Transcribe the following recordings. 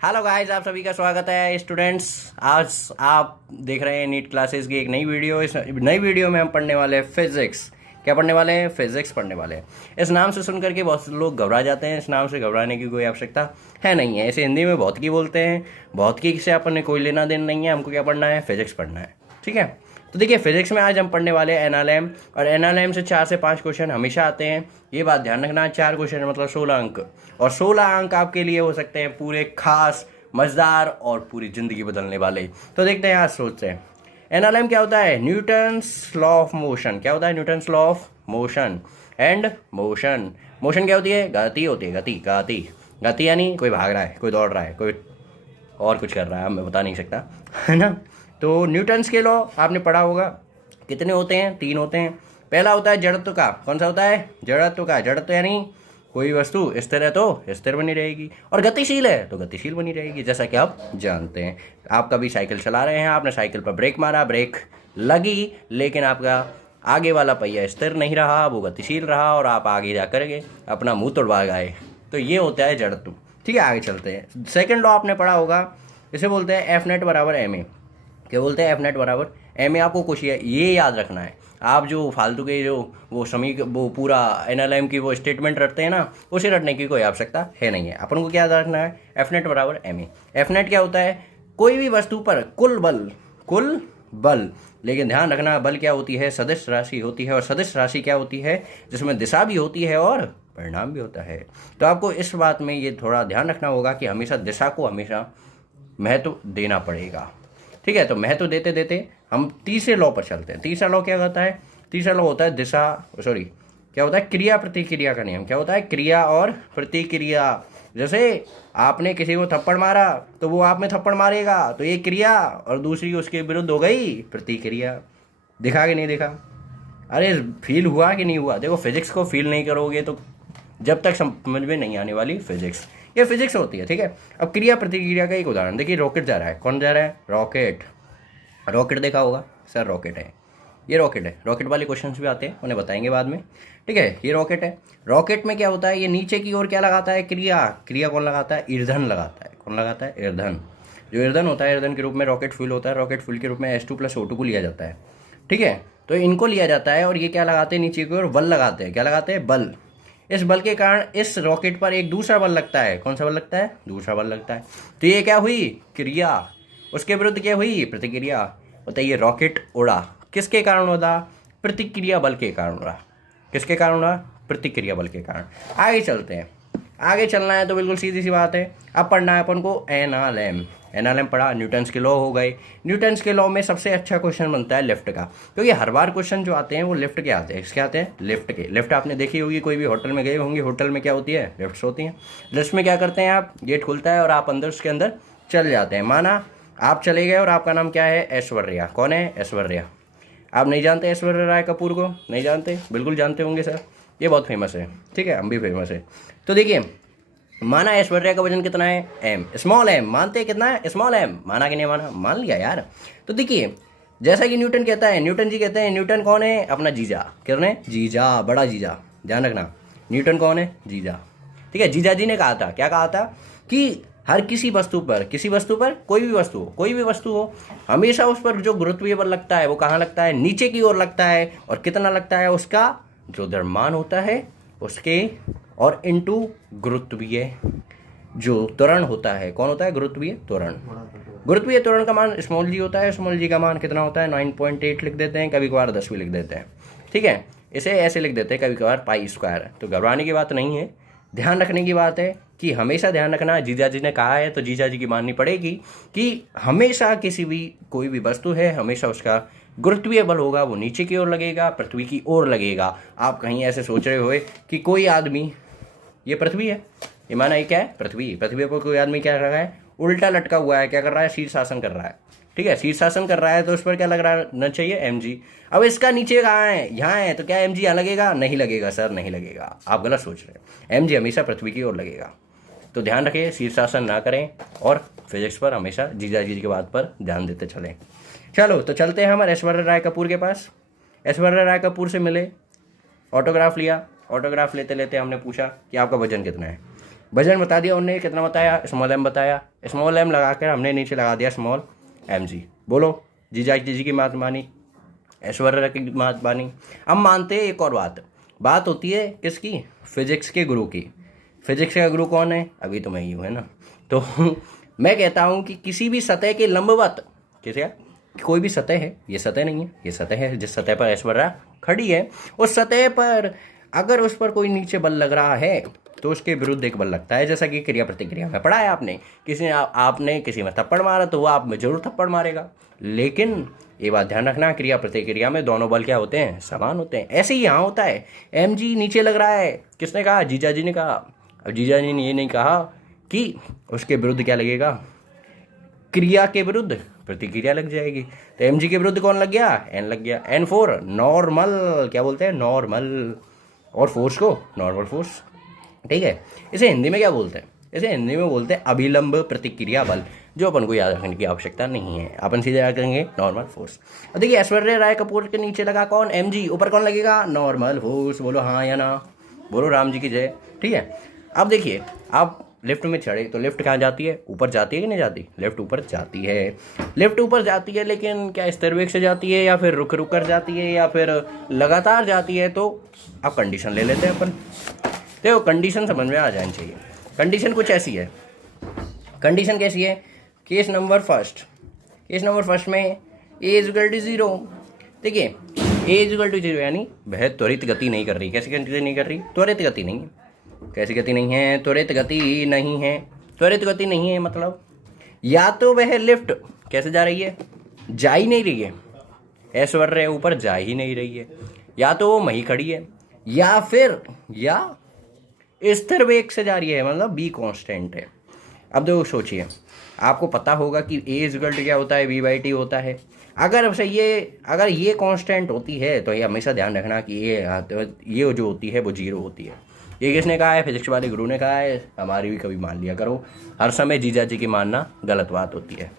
Hello guys, आप सभी का स्वागत है स्टूडेंट्स। आज आप देख रहे हैं नीट क्लासेस की एक नई वीडियो। इस नई वीडियो में हम पढ़ने वाले हैं फिजिक्स। क्या पढ़ने वाले हैं? फिजिक्स पढ़ने वाले हैं। इस नाम से सुन करके बहुत से लोग घबरा जाते हैं। इस नाम से घबराने की कोई आवश्यकता है नहीं है। इसे हिंदी में भौतिकी बोलते हैं। भौतिकी से अपन ने कोई लेना देना नहीं है। हमको क्या पढ़ना है? फिजिक्स पढ़ना है। ठीक है, तो देखिए फिजिक्स में आज हम पढ़ने वाले हैं एनालैम। और एनालैम से 4 से 5 क्वेश्चन हमेशा आते हैं। ये बात ध्यान रखना, 4 क्वेश्चन मतलब 16 अंक। और 16 अंक आपके लिए हो सकते हैं पूरे खास, मजेदार और पूरी जिंदगी बदलने वाले। तो देखते हैं, आज सोचते हैं एनालैम क्या होता है। Newton's law of motion. क्या होता है? Newton's law of motion and motion. Motion क्या होती है? गति होती है। गति गति गति यानी कोई भाग रहा है, कोई दौड़ रहा है, कोई और कुछ कर रहा है, मैं बता नहीं सकता, है ना। तो न्यूटन्स के लॉ आपने पढ़ा होगा। कितने होते हैं? 3 होते हैं। पहला होता है जड़त्व का। कौन सा होता है? जड़त्व का। जड़त्व यानी कोई वस्तु स्थिर है तो स्थिर बनी रहेगी, और गतिशील है तो गतिशील बनी रहेगी, जैसा कि आप जानते हैं। आप कभी साइकिल चला रहे हैं, आपने साइकिल पर ब्रेक मारा, ब्रेक लगी, लेकिन आपका आगे वाला पहिया स्थिर नहीं रहा, वो गतिशील रहा और आप आगे जा करके अपना मुंह तोड़वा गए। तो ये होता है जड़त्व। ठीक है, आगे चलते हैं। सेकेंड लॉ आपने पढ़ा होगा, इसे बोलते हैं एफ नेट बराबर एम ए। क्या बोलते हैं? एफ नेट बराबर एम ए। आपको कुछ ये याद रखना है। आप जो फालतू के जो वो पूरा एनालैम की वो स्टेटमेंट रटते हैं ना, उसे रटने की कोई आवश्यकता है नहीं है। अपन को क्या याद रखना है? एफ नेट बराबर एम ए। एफ नेट क्या होता है? कोई भी वस्तु पर कुल बल। कुल बल, लेकिन ध्यान रखना, बल क्या होती है? सदिश राशि होती है। और सदिश राशि क्या होती है? जिसमें दिशा भी होती है और परिणाम भी होता है। तो आपको इस बात में ये थोड़ा ध्यान रखना होगा कि हमेशा दिशा को हमेशा महत्व देना पड़ेगा। ठीक है, तो महत्व देते देते हम तीसरे लॉ पर चलते हैं। तीसरा लॉ क्या होता है? तीसरा लॉ होता है क्या होता है? क्रिया प्रतिक्रिया का नियम। क्या होता है? क्रिया और प्रतिक्रिया। जैसे आपने किसी को थप्पड़ मारा तो वो आप में थप्पड़ मारेगा, तो ये क्रिया, और दूसरी उसके विरुद्ध हो गई प्रतिक्रिया। दिखा कि नहीं दिखा? अरे फील हुआ कि नहीं हुआ? देखो, फिजिक्स को फील नहीं करोगे तो जब तक समझ में नहीं आने वाली फिजिक्स। ये फिजिक्स होती है। ठीक है, अब क्रिया प्रतिक्रिया का एक उदाहरण देखिए। रॉकेट जा रहा है। कौन जा रहा है? रॉकेट। रॉकेट देखा होगा सर, रॉकेट है, ये रॉकेट है। रॉकेट वाले क्वेश्चंस भी आते हैं, उन्हें बताएंगे बाद में। ठीक है, ये रॉकेट है। रॉकेट में क्या होता है? ये नीचे की ओर क्या लगाता है? क्रिया। क्रिया कौन लगाता है? ईंधन लगाता है। कौन लगाता है? ईंधन। जो ईंधन होता है, ईंधन के रूप में रॉकेट फ्यूल होता है। रॉकेट फ्यूल के रूप में H2+O2 को लिया जाता है। ठीक है, तो इनको लिया जाता है, और ये क्या लगाते हैं? नीचे की ओर बल लगाते हैं। क्या लगाते हैं? बल। इस बल के कारण इस रॉकेट पर एक दूसरा बल लगता है। कौन सा बल लगता है? दूसरा बल लगता है। तो ये क्या हुई? क्रिया। उसके विरुद्ध क्या हुई? प्रतिक्रिया। बताइए, रॉकेट उड़ा, किसके कारण उड़ा? प्रतिक्रिया बल के कारण उड़ा। किसके कारण उड़ा? प्रतिक्रिया बल के कारण। आगे चलते हैं। आगे चलना है तो बिल्कुल सीधी सी बात है। अब पढ़ना है अपन को एनालैम। एनालैम पढ़ा, न्यूटन्स के लॉ हो गए। न्यूटन्स के लॉ में सबसे अच्छा क्वेश्चन बनता है लिफ्ट का, क्योंकि हर बार क्वेश्चन जो आते हैं वो लिफ्ट के आते हैं। इसके आते हैं लिफ्ट के। लिफ्ट आपने देखी होगी, कोई भी होटल में गए होंगे, होटल में क्या होती है? लिफ्ट्स होती हैं। लिफ्ट में क्या करते हैं आप? गेट खुलता है और आप अंदर उसके अंदर चल जाते हैं। माना आप चले गए और आपका नाम क्या है? ऐश्वर्या। कौन है? ऐश्वर्या। आप नहीं जानते ऐश्वर्या राय कपूर को? नहीं जानते? बिल्कुल जानते होंगे सर, ये बहुत फेमस है। ठीक है, हम भी फेमस है। तो देखिए, माना ऐश्वर्या का वजन कितना है? M, small M. मानते हैं कितना है? Small M. माना कि नहीं माना? मान लिया यार। तो देखिए, जैसा कि न्यूटन कहता है, न्यूटन जी कहते हैं, न्यूटन कौन है? अपना जीजा। कौन है? जीजा, बड़ा जीजा। ध्यान रखना, न्यूटन कौन है? जीजा। ठीक है, जीजा जी ने कहा था, क्या कहा था? कि हर किसी वस्तु पर, कोई भी वस्तु हो, हमेशा उस पर जो गुरुत्वीय बल लगता है वो कहाँ लगता है? नीचे की ओर लगता है। और कितना लगता है? उसका जो द्रव्यमान होता है उसके, और इनटू गुरुत्वीय जो त्वरण होता है। कौन होता है? गुरुत्वीय त्वरण। गुरुत्वीय त्वरण का मान स्मॉल जी होता है। स्मॉल जी का मान कितना होता है? 9.8 लिख देते हैं, कभी कभार 10 भी लिख देते हैं। ठीक है, इसे ऐसे लिख देते हैं कभी कभार π²। तो घबराने की बात नहीं है, ध्यान रखने की बात है कि हमेशा ध्यान रखना, जीजा जी ने कहा है तो जीजा जी की माननी पड़ेगी कि हमेशा कोई भी वस्तु है, हमेशा उसका गुरुत्वीय बल होगा वो नीचे की ओर लगेगा, पृथ्वी की ओर लगेगा। आप कहीं ऐसे सोच रहे हो कि कोई आदमी, ये पृथ्वी है, ये माना ये क्या है? पृथ्वी। पृथ्वी पर कोई आदमी क्या कर रहा है? उल्टा लटका हुआ है। क्या कर रहा है? शीर्षासन कर रहा है। ठीक है, शीर्षासन कर रहा है, तो उस पर क्या लग रहा चाहिए? mg। अब इसका नीचे कहाँ है? यहाँ है, तो क्या mg यहाँ लगेगा? नहीं लगेगा सर, नहीं लगेगा, आप गलत सोच रहे हैं। mg हमेशा पृथ्वी की ओर लगेगा। तो ध्यान रखिए, शीर्षासन ना करें, और फिजिक्स पर हमेशा जीजा जी की बात पर ध्यान देते चलें। चलो, तो चलते हैं हमारे ऐश्वर्या राय कपूर के पास। ऐश्वर्या राय कपूर से मिले, ऑटोग्राफ लिया। ऑटोग्राफ लेते लेते हमने पूछा कि आपका वजन कितना है? वजन बता दिया उन्होंने, कितना बताया, स्मॉल एम बताया, स्मॉल एम लगा कर हमने नीचे लगा दिया स्मॉल एम जी। बोलो जीजा जी की बात मानी, ऐश्वर्या की बात मानी। अब मानते हैं एक और बात होती है किसकी, फिजिक्स के गुरु की। फिजिक्स का गुरु कौन है, अभी तो मैं ही हूँ, है ना। तो मैं कहता हूँ कि किसी भी सतह के लंबवत, किसी कोई भी सतह है, ये सतह नहीं है, ये सतह है जिस सतह पर ऐश्वर्या खड़ी है, उस सतह पर अगर उस पर कोई नीचे बल लग रहा है तो उसके विरुद्ध एक बल लगता है। जैसा कि क्रिया प्रतिक्रिया में पढ़ा है आपने, आपने किसी में थप्पड़ मारा तो वो आप में जरूर थप्पड़ मारेगा, लेकिन ये बात ध्यान रखना, क्रिया प्रतिक्रिया में दोनों बल क्या होते हैं, समान होते हैं। ऐसे ही यहाँ होता है, एम जी नीचे लग रहा है, किसने कहा, जीजा जी ने कहा। अब जीजा जी ने ये नहीं कहा कि उसके विरुद्ध क्या लगेगा, क्रिया के विरुद्ध प्रतिक्रिया लग जाएगी। तो एम जी के विरुद्ध कौन लग गया, एन लग गया। एन फोर नॉर्मल, क्या बोलते हैं, नॉर्मल, और फोर्स को नॉर्मल फोर्स, ठीक है। इसे हिंदी में क्या बोलते हैं, इसे हिंदी में बोलते हैं अभिलंब प्रतिक्रिया बल, जो अपन को याद रखने की आवश्यकता नहीं है, अपन सीधे याद करेंगे नॉर्मल फोर्स। और देखिए ऐश्वर्या राय कपूर के नीचे लगा कौन, एम जी, ऊपर कौन लगेगा, नॉर्मल फोर्स। बोलो हाँ या ना, बोलो राम जी की जय, ठीक है। अब देखिए आप लिफ्ट में चढ़े तो लिफ्ट कहाँ जाती है, ऊपर जाती है कि नहीं जाती, लिफ्ट ऊपर जाती है, लिफ्ट ऊपर जाती है, लेकिन क्या स्थिर वेग से जाती है या फिर रुक रुक कर जाती है या फिर लगातार जाती है। तो अब कंडीशन ले लेते हैं अपन, देखो कंडीशन समझ में आ जानी चाहिए। कंडीशन कुछ ऐसी है, कंडीशन कैसी है, केस नंबर फर्स्ट में ए इज इक्वल टू 0। देखिए ए इज इक्वल टू 0 यानी वह त्वरित गति नहीं कर रही। कैसी गति नहीं कर रही, त्वरित गति नहीं है। कैसी गति नहीं है, त्वरित गति नहीं है। त्वरित गति नहीं है मतलब या तो वह लिफ्ट कैसे जा रही है, जा ही नहीं रही है, ऐश्वर्या ऊपर जा ही नहीं रही है, या तो वो वहीं खड़ी है, या फिर या स्थिर वेग से जा रही है, मतलब बी कांस्टेंट है। अब देखो सोचिए, आपको पता होगा कि ए इज इक्वल टू क्या होता है, वी बाई टी होता है। अगर ये कांस्टेंट होती है तो ये हमेशा ध्यान रखना कि ये जो होती है वो 0 होती है। ये किसने कहा है, फिजिक्स वाले गुरु ने कहा है, हमारी भी कभी मान लिया करो। हर समय जीजा जी की मानना गलत बात होती है।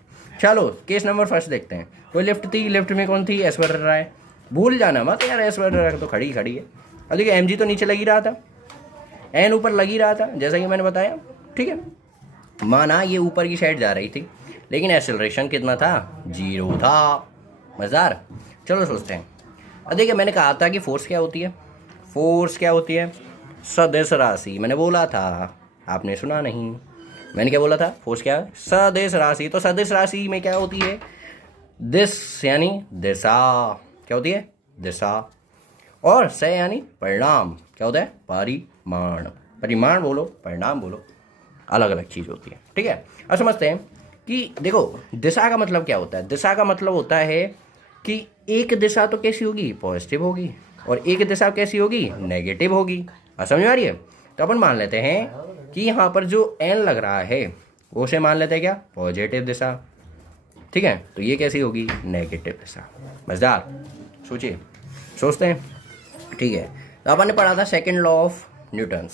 चलो केस नंबर फर्स्ट देखते हैं। कोई लिफ्ट थी, लिफ्ट में कौन थी, ऐश्वर्या राय। भूल जाना मत यार, ऐश्वर्या राय तो खड़ी है। अब देखिए एम जी तो नीचे लगी रहा था, एन ऊपर लगी रहा था, जैसा कि मैंने बताया, ठीक है। माना ये ऊपर की साइड जा रही थी, लेकिन एक्सेलरेशन कितना था, 0 था। मज़ेदार। चलो सोचते हैं। अब देखिए मैंने कहा था कि फोर्स क्या होती है, फोर्स क्या होती है, सदिश राशि। मैंने बोला था, आपने सुना नहीं, मैंने क्या बोला था, फोर्स क्या है, सदिश राशि। तो सदिश राशि में क्या होती है, दिश यानी दिशा, क्या होती है, दिशा। और स यानी परिणाम, क्या होता है, परिमाण। परिमाण बोलो, परिणाम बोलो, अलग अलग चीज़ होती है, ठीक है। अब समझते हैं कि देखो दिशा का मतलब क्या होता है। दिशा का मतलब होता है कि एक दिशा तो कैसी होगी, पॉजिटिव होगी, और एक दिशा कैसी होगी, नेगेटिव होगी। समझ में आ रही है। तो अपन मान लेते हैं कि यहाँ पर जो एन लग रहा है वो उसे मान लेते हैं क्या, पॉजिटिव दिशा, ठीक है। तो ये कैसी होगी, नेगेटिव दिशा। मज़ेदार। सोचिए, सोचते हैं, ठीक है। तो अपन ने पढ़ा था second law of Newton.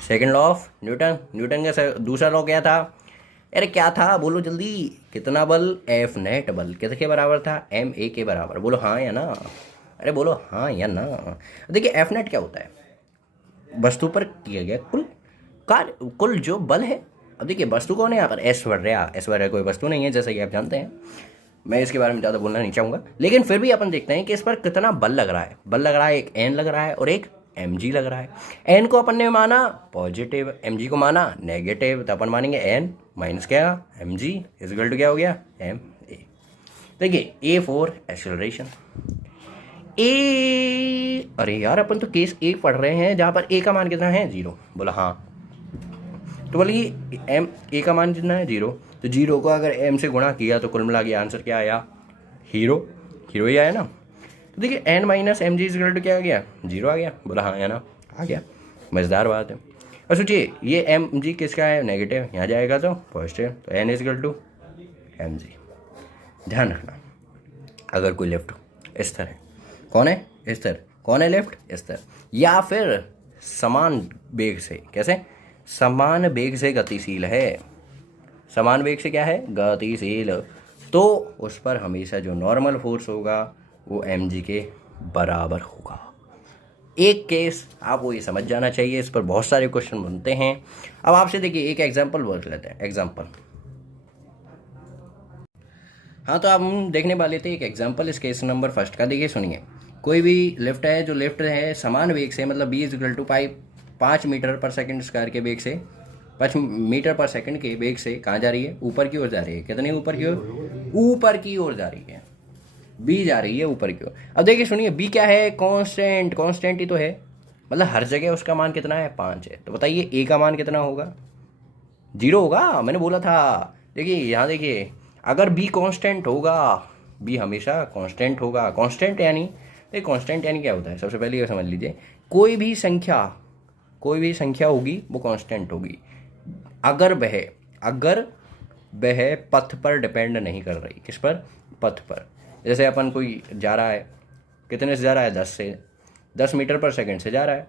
Second law of Newton का दूसरा लॉ क्या था, अरे क्या था, बोलो जल्दी, कितना बल, एफ नेट बल किसके बराबर था, एम ए के बराबर। बोलो हाँ या ना, अरे बोलो हाँ या ना। देखिए एफ नेट क्या होता है, वस्तु पर किया गया कुल जो बल है। अब देखिए वस्तु कौन है यहाँ पर, ऐश्वर्या कोई वस्तु नहीं है, जैसा कि आप जानते हैं। मैं इसके बारे में ज़्यादा बोलना नहीं चाहूँगा, लेकिन फिर भी अपन देखते हैं कि इस पर कितना बल लग रहा है। बल लग रहा है, एक एन लग रहा है और एक एम जी लग रहा है। एन को अपन ने माना पॉजिटिव, एम जी को माना नेगेटिव, तो अपन मानेंगे एन माइनस क्या, m g is equal to क्या हो गया, एम ए। देखिए ए फॉर एक्सेलरेशन, ए, अरे यार अपन तो केस ए पढ़ रहे हैं जहाँ पर ए का मान कितना है, 0। बोला हाँ, तो बोलिए एम ए का मान कितना है, 0। तो 0 को अगर एम से गुणा किया तो कुल मिला के आंसर क्या आया, हीरो ही आया ना। तो देखिए n minus m g equal to क्या आ गया, 0 आ गया। बोला हाँ या ना, आ गया। मज़ेदार बात है। और सोचिए ये एम जी किसका है, नेगेटिव, यहाँ जाएगा तो पॉजिटिव, तो n equal to m g. ध्यान रखना, अगर कोई लेफ्ट इस तरह, कौन है स्थिर, कौन है लेफ्ट, स्थिर, या फिर समान वेग से, कैसे, समान वेग से गतिशील है, समान वेग से क्या है, गतिशील, तो उस पर हमेशा जो नॉर्मल फोर्स होगा वो एम जी के बराबर होगा। एक केस आपको ये समझ जाना चाहिए, इस पर बहुत सारे क्वेश्चन बनते हैं। अब आपसे देखिए एक एग्जांपल बोल लेते हैं, एग्जांपल। हाँ, तो अब हम देखने वाले थे एक एग्जांपल इस केस नंबर फर्स्ट का। देखिए सुनिए, कोई भी लिफ्ट है, जो लिफ्ट है समान वेग से, मतलब b इक्वल टू 5 मीटर पर सेकंड स्क्वायर के वेग से, 5 मीटर पर सेकंड के वेग से कहाँ जा रही है? ऊपर की ओर जा रही है। कितनी ऊपर की ओर? ऊपर की ओर जा रही है। बी जा रही है ऊपर की ओर। अब देखिए सुनिए, बी क्या है? कांस्टेंट, कांस्टेंट ही तो है, मतलब हर जगह उसका मान कितना है? 5 है। तो बताइए ए का मान कितना होगा? 0 होगा, मैंने बोला था। देखिए यहाँ देखिए, अगर बी कांस्टेंट होगा, बी हमेशा कांस्टेंट होगा। कांस्टेंट यानी, कांस्टेंट यानी क्या होता है? सबसे पहले ये समझ लीजिए, कोई भी संख्या होगी वो कांस्टेंट होगी अगर वह पथ पर डिपेंड नहीं कर रही। किस पर? पथ पर। जैसे अपन कोई जा रहा है, कितने से जा रहा है? 10 मीटर पर सेकंड से जा रहा है,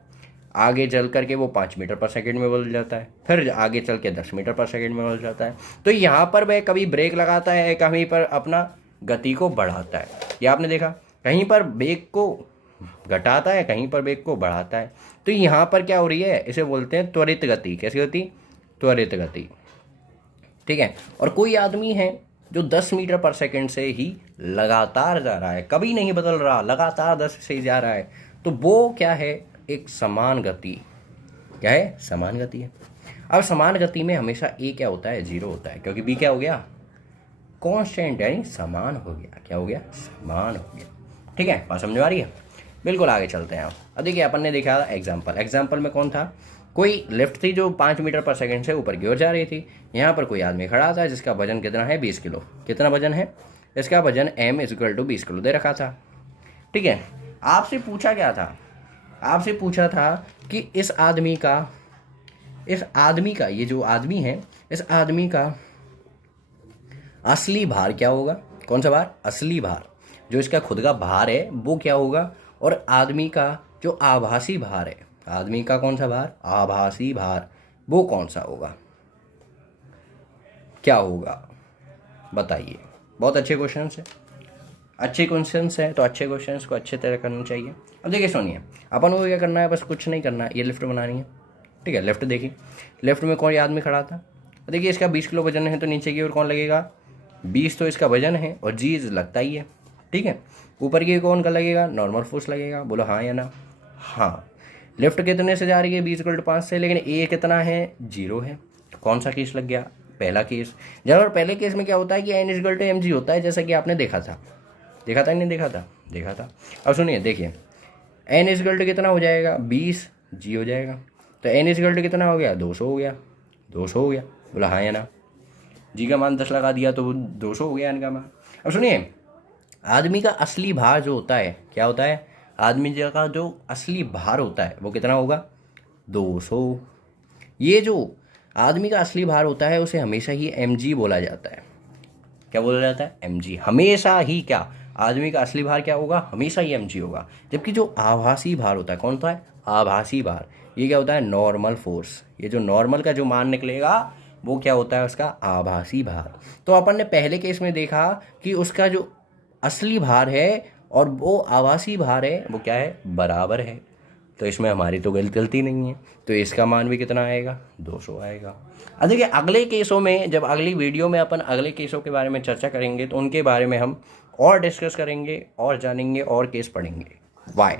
आगे चल करके वो 5 मीटर पर सेकंड में बदल जाता है, फिर आगे चल के 10 मीटर पर सेकंड में बदल जाता है। तो यहाँ पर वह कभी ब्रेक लगाता है, कहीं पर अपना गति को बढ़ाता है। ये आपने देखा, कहीं पर वेग को घटाता है, कहीं पर वेग को बढ़ाता है। तो यहाँ पर क्या हो रही है? इसे बोलते हैं त्वरित गति। कैसी होती? त्वरित गति। ठीक है। और कोई आदमी है जो 10 मीटर पर सेकंड से ही लगातार जा रहा है, कभी नहीं बदल रहा, लगातार 10 से ही जा रहा है, तो वो क्या है? एक समान गति। क्या है? समान गति है। अब समान गति में हमेशा ए क्या होता है? 0 होता है, क्योंकि बी क्या हो गया? कांस्टेंट, यानी समान हो गया। क्या हो गया? समान हो गया। ठीक है, बात समझ में आ रही है? बिल्कुल, आगे चलते हैं। अब देखिए, अपन ने देखा एग्जाम्पल में कौन था? कोई लिफ्ट थी जो 5 मीटर पर सेकंड से ऊपर की ओर जा रही थी। यहाँ पर कोई आदमी खड़ा था जिसका वजन कितना है? 20 किलो। कितना वजन है? इसका वजन m इक्वल टू 20 किलो दे रखा था। ठीक है। आपसे पूछा क्या था? आपसे पूछा था कि इस आदमी का, ये जो आदमी है, इस आदमी का असली भार क्या होगा? कौन सा भार? असली भार। जो इसका खुद का भार है वो क्या होगा? और आदमी का जो आभासी भार है, आदमी का कौन सा भार? आभासी भार, वो कौन सा होगा? क्या होगा? बताइए। बहुत अच्छे क्वेश्चन है, तो अच्छे क्वेश्चन को अच्छे तरह करना चाहिए। अब देखिए सुनिए, अपन को क्या करना है? बस कुछ नहीं करना है, ये लिफ्ट बनानी है। ठीक है, लिफ्ट देखिए, लिफ्ट में कोई आदमी खड़ा था। देखिए इसका 20 किलो वजन है, तो नीचे की ओर कौन लगेगा? 20 तो इसका वजन है और जी लगता ही है। ठीक है, ऊपर की कौन का लगेगा? नॉर्मल फोर्स लगेगा। बोलो हाँ या ना? हाँ। लिफ्ट कितने से जा रही है? 20 इक्वल टू 5 से, लेकिन ए कितना है? 0 है। तो कौन सा केस लग गया? पहला केस। जब पहले केस में क्या होता है कि n इक्वल टू mg होता है, जैसा कि आपने देखा था नहीं देखा था? देखा था। अब सुनिए, देखिए n इक्वल टू कितना हो जाएगा? 20 g हो जाएगा। तो n इक्वल टू कितना हो गया? 200 हो गया। 200 हो गया। बोला हाँ या ना? जी का मान 10 लगा दिया तो 200 हो गया n का मान। अब सुनिए, आदमी का असली भार जो होता है, क्या होता है? आदमी का जो असली भार होता है वो कितना होगा? 200। ये जो आदमी का असली भार होता है उसे हमेशा ही mg बोला जाता है। क्या बोला जाता है? mg। हमेशा ही क्या? आदमी का असली भार क्या होगा? हमेशा ही mg होगा। जबकि जो आभासी भार होता है, कौन सा है? आभासी भार। ये क्या होता है? Normal force. ये जो नॉर्मल का जो मान निकलेगा वो क्या होता है? उसका आभासी भार। तो अपन ने पहले केस में देखा कि उसका जो असली भार है और वो आभासी भार है वो क्या है? बराबर है। तो इसमें हमारी तो गलती नहीं है, तो इसका मान भी कितना आएगा? 200 आएगा। अब देखिए अगले केसों में, जब अगली वीडियो में अपन अगले केसों के बारे में चर्चा करेंगे तो उनके बारे में हम और डिस्कस करेंगे और जानेंगे और केस पढ़ेंगे। वाई।